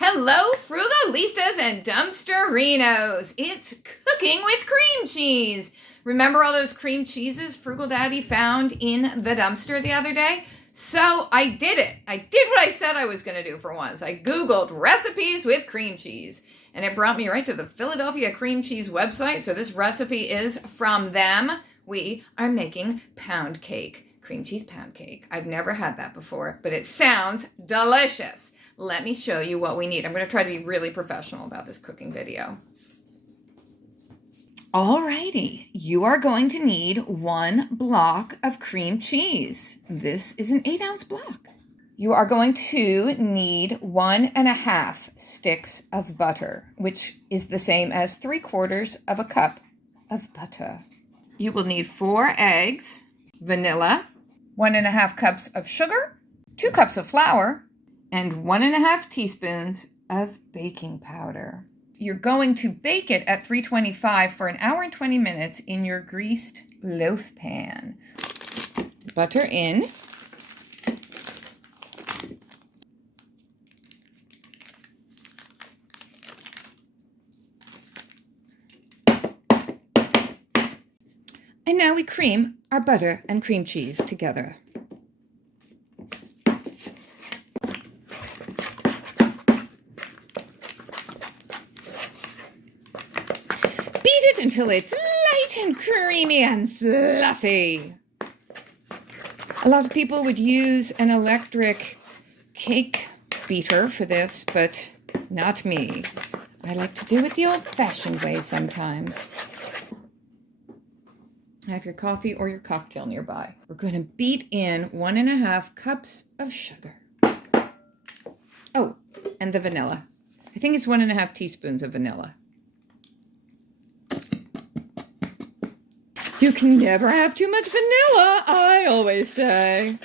Hello, Frugalistas and Dumpsterinos. It's cooking with cream cheese. Remember all those cream cheeses Frugal Daddy found in the dumpster the other day? So I did it. I did what I said I was going to do for once. I Googled recipes with cream cheese, and it brought me right to the Philadelphia cream cheese website. So this recipe is from them. We are making pound cake, cream cheese pound cake. I've never had that before, but it sounds delicious. Let me show you what we need. I'm going to try to be really professional about this cooking video. Alrighty, you are going to need 1 block of cream cheese. This is an 8-ounce block. You are going to need 1.5 sticks of butter, which is the same as 3/4 of a cup of butter. You will need 4 eggs, vanilla, 1.5 cups of sugar, 2 cups of flour, and 1.5 teaspoons of baking powder. You're going to bake it at 325 for 1 hour and 20 minutes in your greased loaf pan. Butter in. And now we cream our butter and cream cheese together. Beat it until it's light and creamy and fluffy. A lot of people would use an electric cake beater for this, but not me. I like to do it the old-fashioned way sometimes. Have your coffee or your cocktail nearby. We're going to beat in 1.5 cups of sugar. Oh, and the vanilla. I think it's 1.5 teaspoons of vanilla. You can never have too much vanilla, I always say.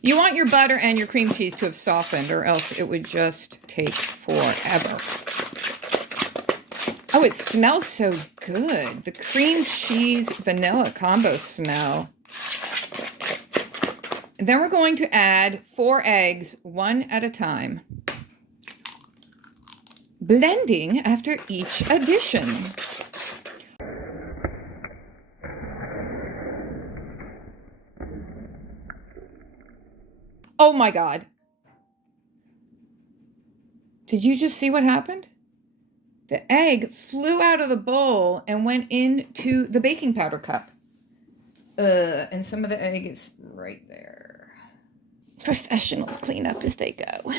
You want your butter and your cream cheese to have softened, or else it would just take forever. Oh, it smells so good. The cream cheese vanilla combo smell. And then we're going to add 4 eggs, 1 at a time. Blending after each addition. Oh my God. Did you just see what happened? The egg flew out of the bowl and went into the baking powder cup. And some of the egg is right there. Professionals clean up as they go.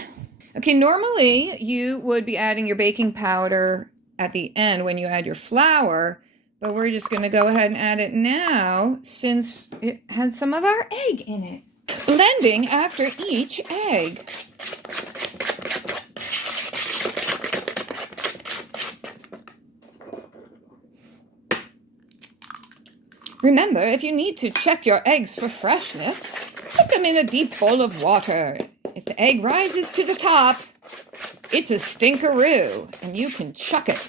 Okay, normally you would be adding your baking powder at the end when you add your flour, but we're just going to go ahead and add it now since it had some of our egg in it. Blending after each egg. Remember, if you need to check your eggs for freshness, put them in a deep bowl of water. If the egg rises to the top, it's a stinkeroo, and you can chuck it.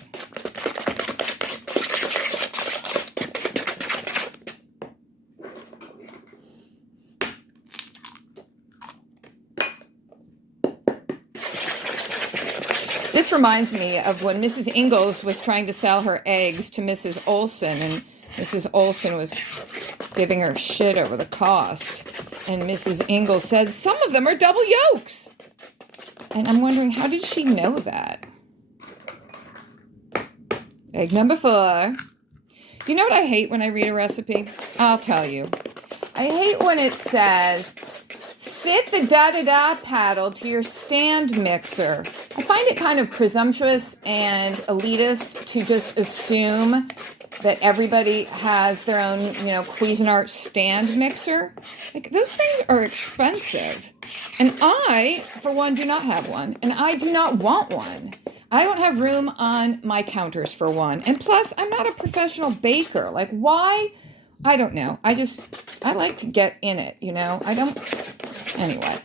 This reminds me of when Mrs. Ingalls was trying to sell her eggs to Mrs. Olson, and Mrs. Olson was giving her shit over the cost. And Mrs. Ingalls said, some of them are double yolks. And I'm wondering, how did she know that? Egg number 4. You know what I hate when I read a recipe? I'll tell you. I hate when it says, fit the da-da-da paddle to your stand mixer. I find it kind of presumptuous and elitist to just assume that everybody has their own, Cuisinart stand mixer. Like, those things are expensive. And I, for one, do not have one. And I do not want one. I don't have room on my counters for one. And plus, I'm not a professional baker. Like, why? I don't know. I like to get in it, Anyway.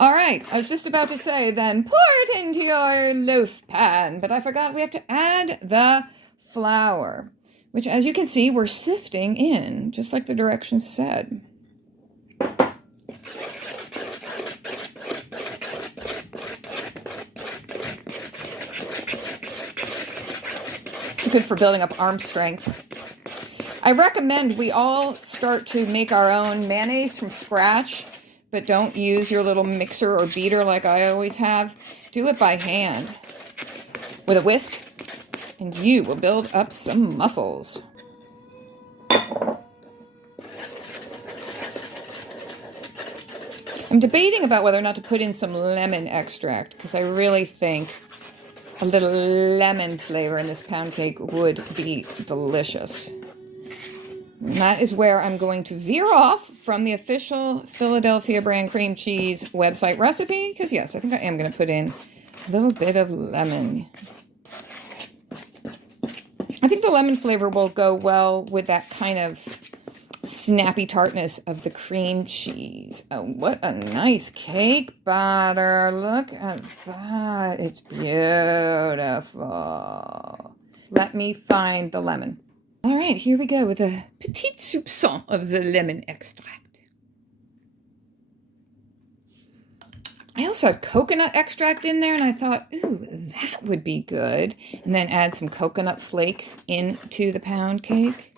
All right. I was just about to say, then, pour it into your loaf pan. But I forgot we have to add the flour, which, as you can see, we're sifting in, just like the directions said. good for building up arm strength. I recommend we all start to make our own mayonnaise from scratch, but don't use your little mixer or beater like I always have. Do it by hand with a whisk, and you will build up some muscles. I'm debating about whether or not to put in some lemon extract, because I really think a little lemon flavor in this pound cake would be delicious. And that is where I'm going to veer off from the official Philadelphia brand cream cheese website recipe, because yes, I think I am going to put in a little bit of lemon. I think the lemon flavor will go well with that kind of snappy tartness of the cream cheese. Oh, what a nice cake batter. Look at that. It's beautiful. Let me find the lemon. All right, here we go with a petit soupçon of the lemon extract. I also had coconut extract in there, and I thought, ooh, that would be good. And then add some coconut flakes into the pound cake.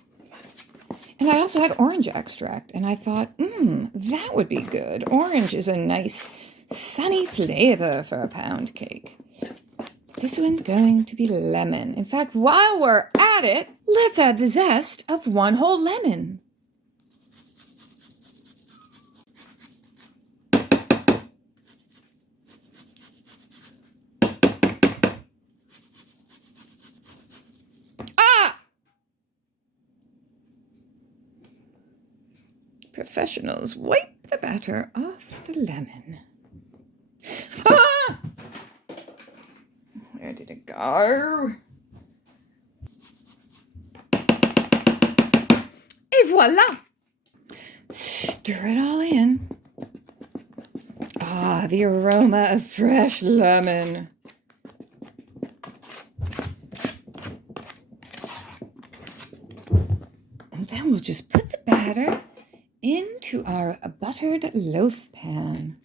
And I also had orange extract, and I thought, that would be good. Orange is a nice sunny flavor for a pound cake. But this one's going to be lemon. In fact, while we're at it, let's add the zest of one whole lemon. Professionals, wipe the batter off the lemon. Ah! Where did it go? Et voila! Stir it all in. Ah, the aroma of fresh lemon. And then we'll just put the batter into our buttered loaf pan.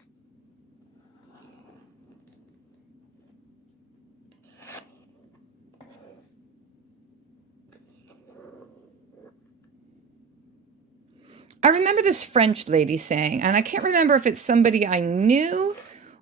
I remember this French lady saying, and I can't remember if it's somebody I knew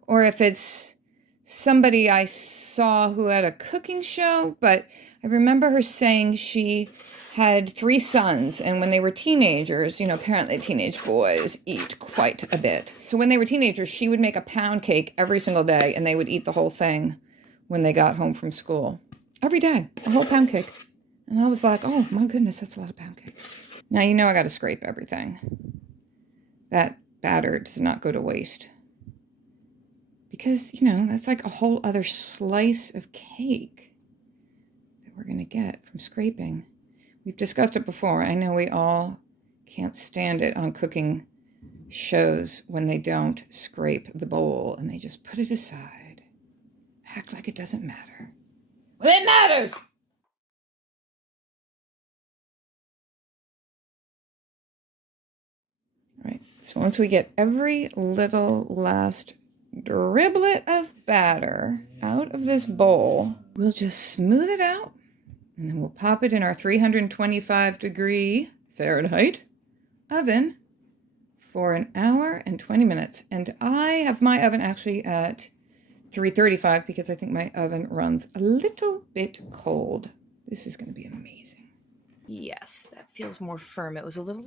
or if it's somebody I saw who had a cooking show, but I remember her saying she had 3 sons, and when they were teenagers, apparently teenage boys eat quite a bit. So when they were teenagers, she would make a pound cake every single day, and they would eat the whole thing when they got home from school. Every day, a whole pound cake. And I was like, oh my goodness, that's a lot of pound cake. Now, I got to scrape everything. That batter does not go to waste. Because, that's like a whole other slice of cake that we're going to get from scraping. We've discussed it before. I know we all can't stand it on cooking shows when they don't scrape the bowl and they just put it aside. Act like it doesn't matter. Well, it matters! All right, so once we get every little last driblet of batter out of this bowl, we'll just smooth it out. And then we'll pop it in our 325-degree Fahrenheit oven for an hour and 20 minutes. And I have my oven actually at 335 because I think my oven runs a little bit cold. This is going to be amazing. Yes, that feels more firm. It was a little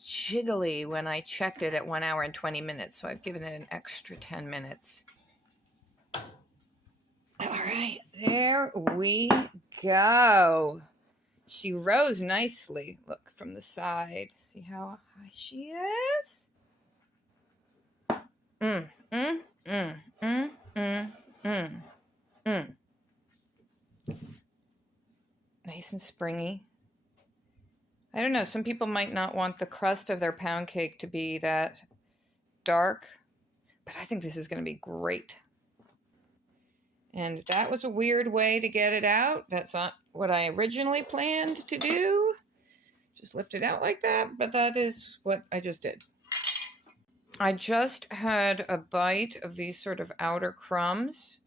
jiggly when I checked it at 1 hour and 20 minutes, so I've given it an extra 10 minutes. All right, there we go. She rose nicely. Look from the side. See how high she is? Nice and springy. I don't know. Some people might not want the crust of their pound cake to be that dark, but I think this is going to be great. And that was a weird way to get it out. That's not what I originally planned to do. Just lift it out like that, but that is what I just did. I just had a bite of these sort of outer crumbs.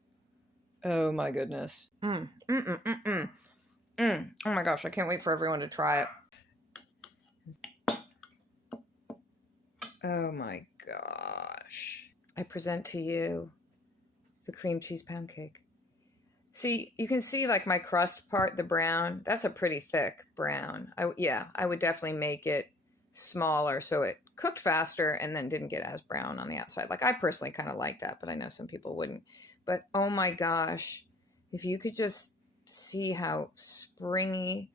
Oh my goodness. Oh my gosh, I can't wait for everyone to try it. Oh my gosh. I present to you the cream cheese pound cake. See, you can see like my crust part, the brown, that's a pretty thick brown. I would definitely make it smaller so it cooked faster and then didn't get as brown on the outside. Like I personally kind of like that, but I know some people wouldn't. But oh my gosh, if you could just see how springy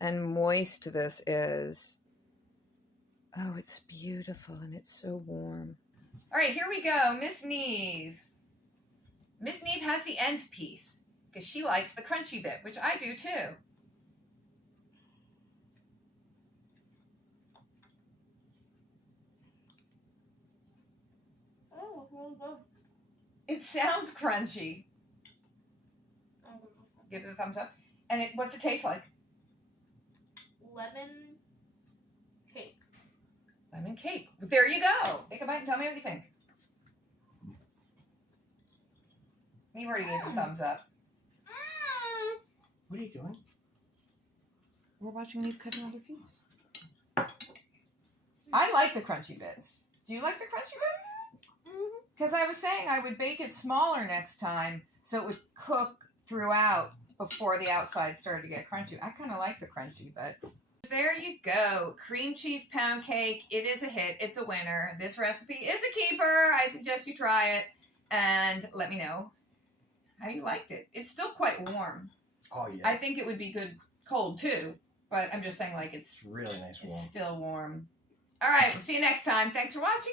and moist this is. Oh, it's beautiful and it's so warm. All right, here we go. Miss Neve. Miss Neve has the end piece because she likes the crunchy bit, which I do too. Oh, really good. It sounds crunchy. Give it a thumbs up. And what's it taste like? Lemon cake. Lemon cake. There you go. Take a bite and tell me what you think. You already gave a thumbs up. What are you doing? We're watching Neve cut another piece. I like the crunchy bits. Do you like the crunchy bits? Because I was saying I would bake it smaller next time so it would cook throughout before the outside started to get crunchy. I kind of like the crunchy, but there you go. Cream cheese pound cake. It is a hit. It's a winner. This recipe is a keeper. I suggest you try it and let me know how you liked it. It's still quite warm. Oh yeah. I think it would be good cold too, but I'm just saying like it's Really nice warm. still warm. All right, we'll see you next time. Thanks for watching.